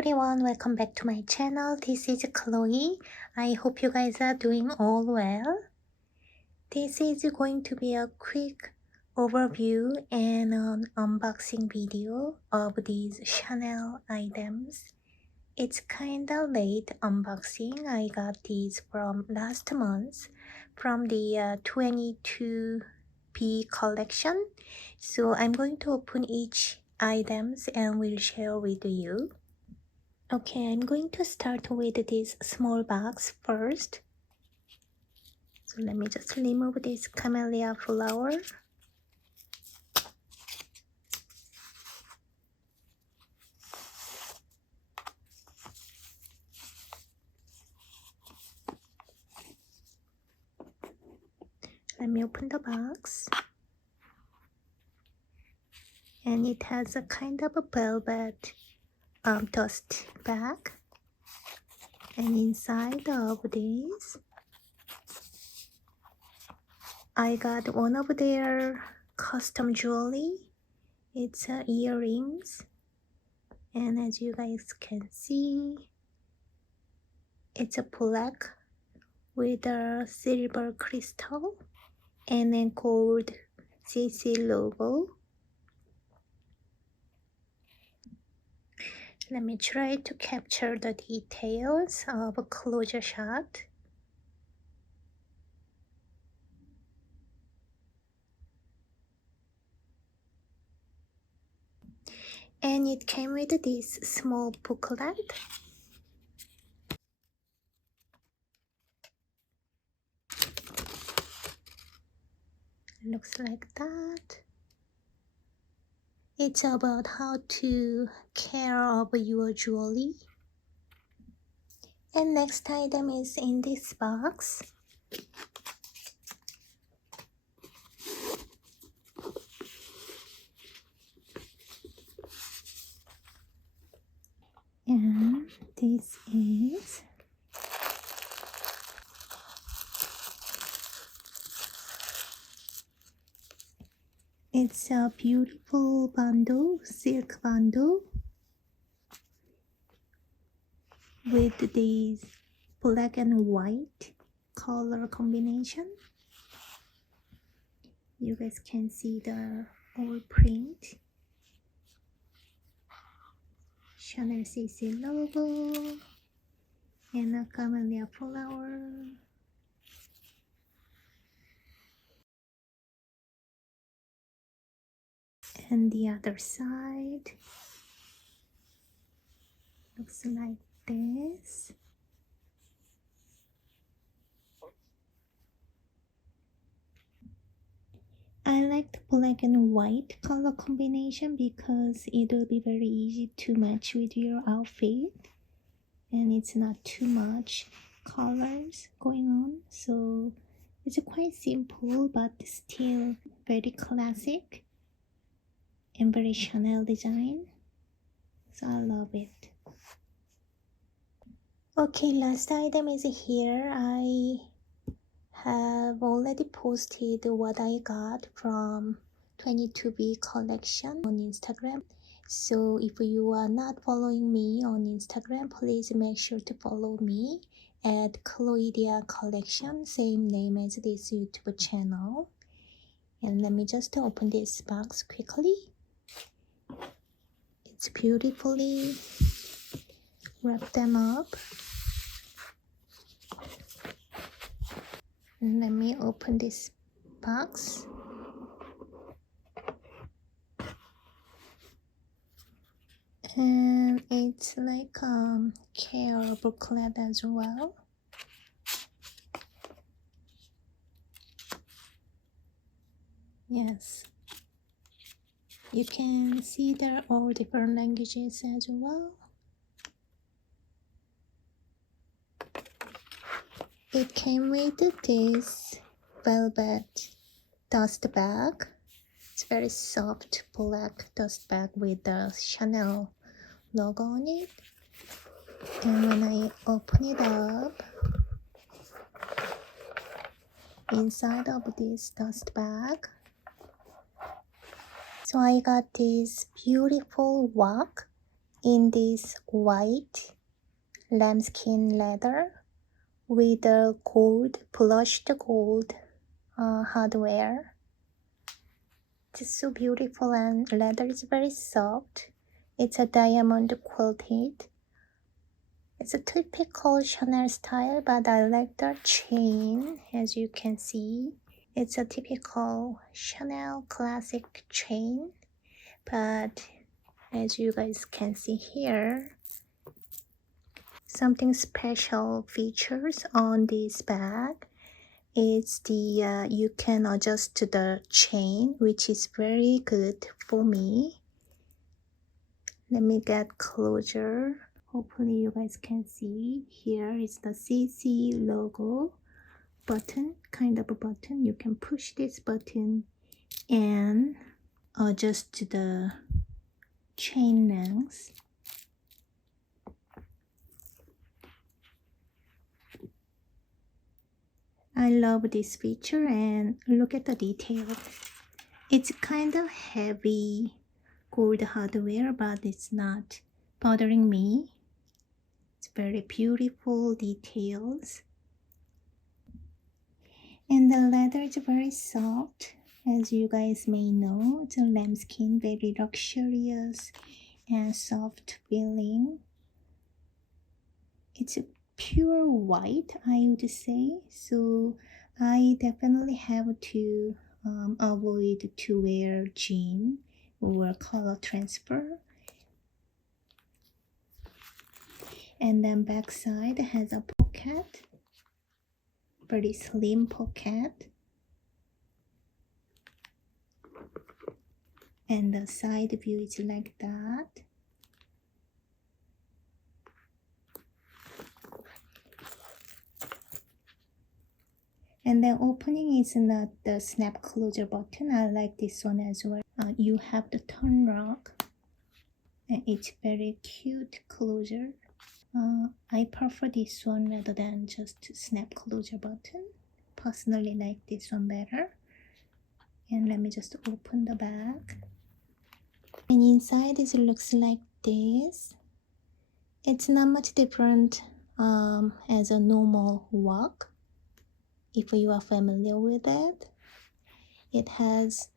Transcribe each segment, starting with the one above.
everyone, welcome back to my channel. This is Chloe. I hope you guys are doing all well. This is going to be a quick overview and an unboxing video of these Chanel items. It's kinda late unboxing. I got these from last month from the 22B collection. So I'm going to open each items and will share with you. Okay, I'm going to start with this small box first. So let me just remove this camellia flower. Let me open the box. And it has a kind of a velvet dust bag. And inside of this, I got one of their custom jewelry. It's earrings. And as you guys can see, it's a black with a silver crystal and then gold CC logo. Let me try to capture the details of a closer shot. And it came with this small booklet. Looks like that. It's about how to care of your jewelry. And next item is in this box. And this is it's a beautiful bundle, silk bundle with this black and white color combination. You guys can see the old print. Chanel CC logo and a camellia flower. And the other side looks like this. I like the black and white color combination because it will be very easy to match with your outfit and it's not too much colors going on, so it's quite simple but still very classic and very Chanel design, so I love it. Okay, last item is here. I have already posted what I got from 22B collection on Instagram. So if you are not following me on Instagram, please make sure to follow me at Chloe Dia Collection, same name as this YouTube channel. And let me just open this box quickly. It's beautifully wrapped them up. Let me open this box. And it's like care booklet as well. Yes, you can see there are all different languages as well. It came with this velvet dust bag. It's very soft black dust bag with the Chanel logo on it. And when I open it up, inside of this dust bag, so I got this beautiful watch in this white lambskin leather with a gold, blushed gold hardware. It's so beautiful, and leather is very soft. It's a diamond quilted. It's a typical Chanel style, but I like the chain, as you can see. It's a typical Chanel classic chain, but as you guys can see here, something special features on this bag. It's the you can adjust the chain, which is very good for me. Let me get closer. Hopefully you guys can see. Here is the CC logo button, kind of a button. You can push this button and adjust the chain length. I love this feature, and look at the detail. It's kind of heavy gold hardware, but it's not bothering me. It's very beautiful details. And the leather is very soft, as you guys may know. It's a lambskin, very luxurious and soft feeling. It's a pure white, I would say, so I definitely have to avoid to wear jean or color transfer. And then backside has a pocket, very slim pocket, and the side view is like that. And then opening is not the snap closure button. I like this one as well. You have the turn lock, and it's very cute closure. I prefer this one rather than just snap closure button. Personally like this one better. And let me just open the bag. And inside it looks like this. It's not much different as a normal walk, if you are familiar with it. It has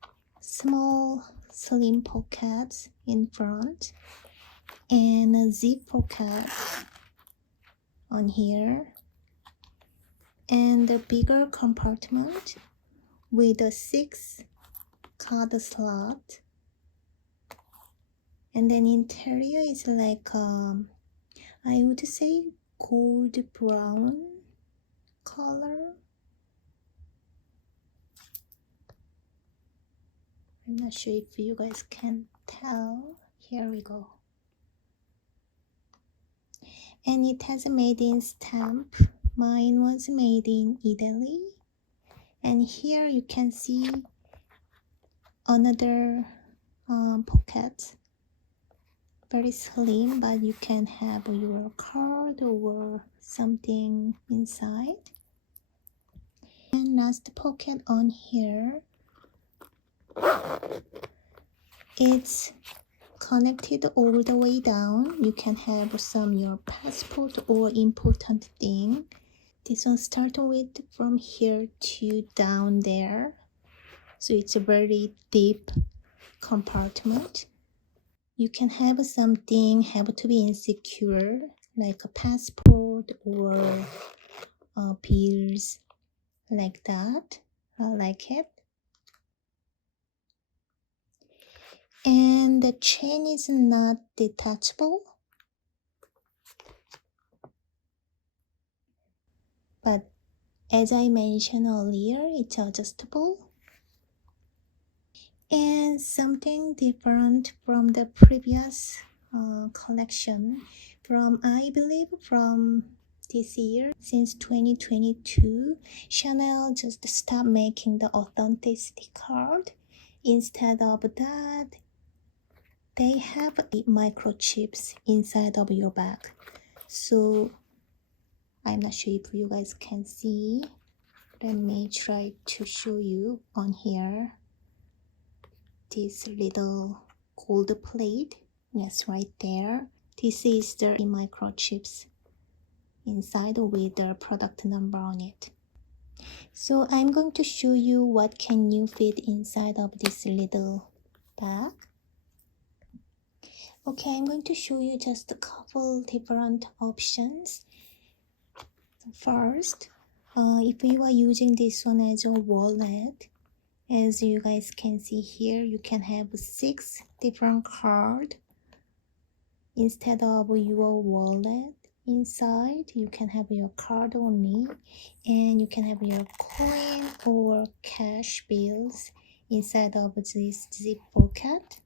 small slim pockets in front and a zip pocket on here, and a bigger compartment with a 6 card slot. And then interior is like I would say gold brown color. I'm not sure if you guys can tell. Here we go. And it has a made in stamp. Mine was made in Italy. And here you can see another pocket. Very slim, but you can have your card or something inside. And last pocket on here, it's connected all the way down. You can have some your passport or important thing. This one starts with from here to down there, so it's a very deep compartment. You can have something have to be insecure, like a passport or bills, like that. I like it. And the chain is not detachable, but as I mentioned earlier, it's adjustable. And something different from the previous collection, from I believe from this year, since 2022, Chanel just stopped making the authenticity card. Instead of that, they have microchips inside of your bag. So I'm not sure if you guys can see. Let me try to show you on here. This little gold plate, yes, right there. This is the microchips inside with the product number on it. So I'm going to show you what can you fit inside of this little bag. Okay, I'm going to show you just a couple different options. First, if you are using this one as a wallet, as you guys can see here, you can have 6 different cards instead of your wallet. Inside you can have your card only, and you can have your coin or cash bills inside of this zip pocket.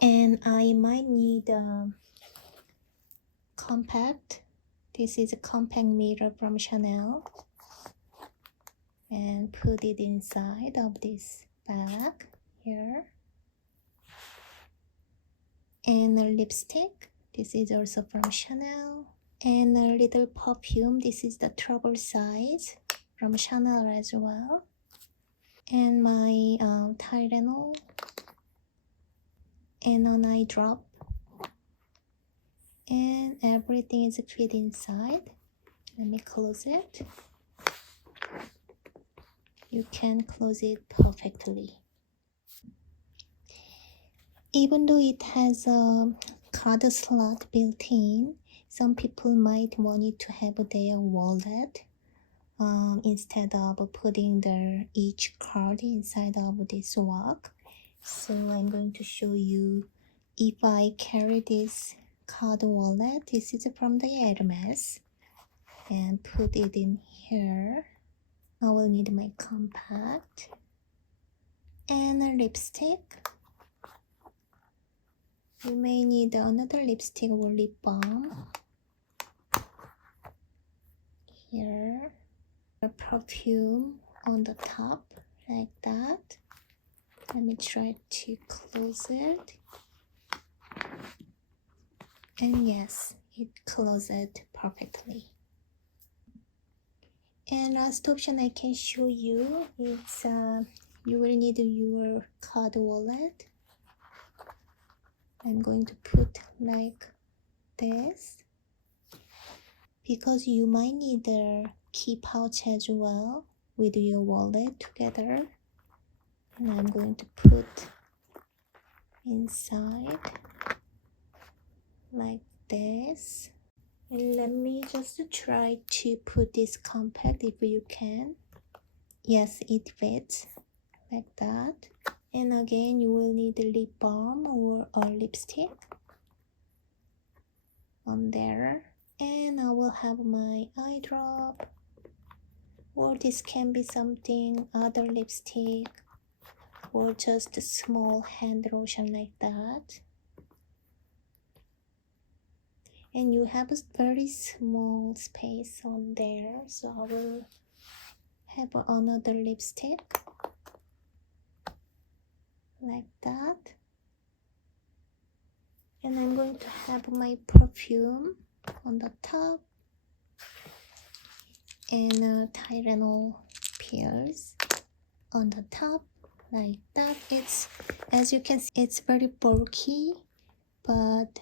And I might need a compact. This is a compact mirror from Chanel, and put it inside of this bag here. And a lipstick, this is also from Chanel. And a little perfume, this is the travel size from Chanel as well. And my Tylenol, and an eye drop, and everything is fit inside. Let me close it. You can close it perfectly. Even though it has a card slot built in, some people might want it to have their wallet instead of putting their each card inside of this wok. So I'm going to show you if I carry this card wallet. This is from the Hermes, and put it in here. I will need my compact and a lipstick. You may need another lipstick or lip balm. Here, a perfume on the top like that. Let me try to close it. And yes, it closes perfectly. And last option I can show you is you will need your card wallet. I'm going to put like this, because you might need a key pouch as well with your wallet together. And I'm going to put inside like this. And let me just try to put this compact if you can. Yes, it fits like that. And again, you will need a lip balm or a lipstick on there. And I will have my eye drop, or this can be something other lipstick, or just a small hand lotion like that. And you have a very small space on there, so I will have another lipstick like that. And I'm going to have my perfume on the top, and Tylenol pills on the top like that. It's, as you can see, it's very bulky, but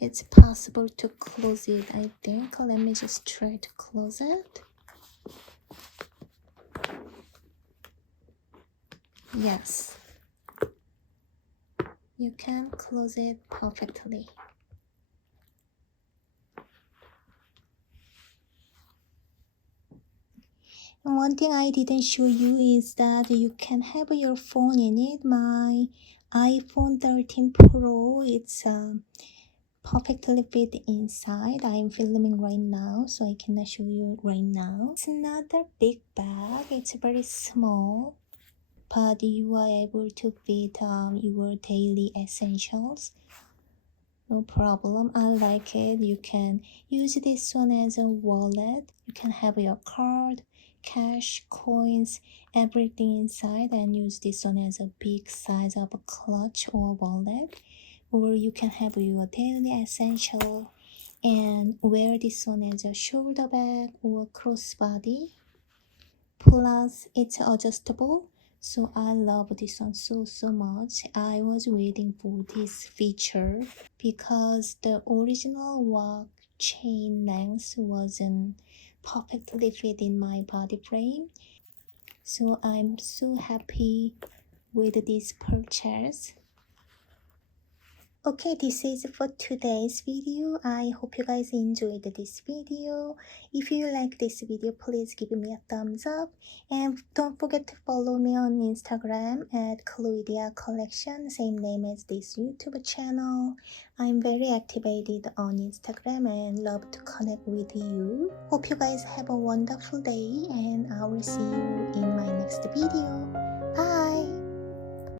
it's possible to close it, I think. Let me just try to close it. Yes, you can close it perfectly. And one thing I didn't show you is that you can have your phone in it. My iPhone 13 Pro, it's perfectly fit inside. I'm filming right now, so I cannot show you right now. It's not a big bag, it's very small, but you are able to fit your daily essentials. No problem, I like it. You can use this one as a wallet. You can have your card, cash, coins, everything inside, and use this one as a big size of a clutch or wallet. Or you can have your daily essential and wear this one as a shoulder bag or crossbody. Plus, it's adjustable, So I love this one so much. I was waiting for this feature because the original watch chain length wasn't perfectly fit in my body frame. So I'm so happy with this purchase. Okay, this is for today's video. I hope you guys enjoyed this video. If you like this video, please give me a thumbs up. And don't forget to follow me on Instagram at Chloedia Collection, same name as this YouTube channel. I'm very activated on Instagram and love to connect with you. Hope you guys have a wonderful day and I will see you in my next video.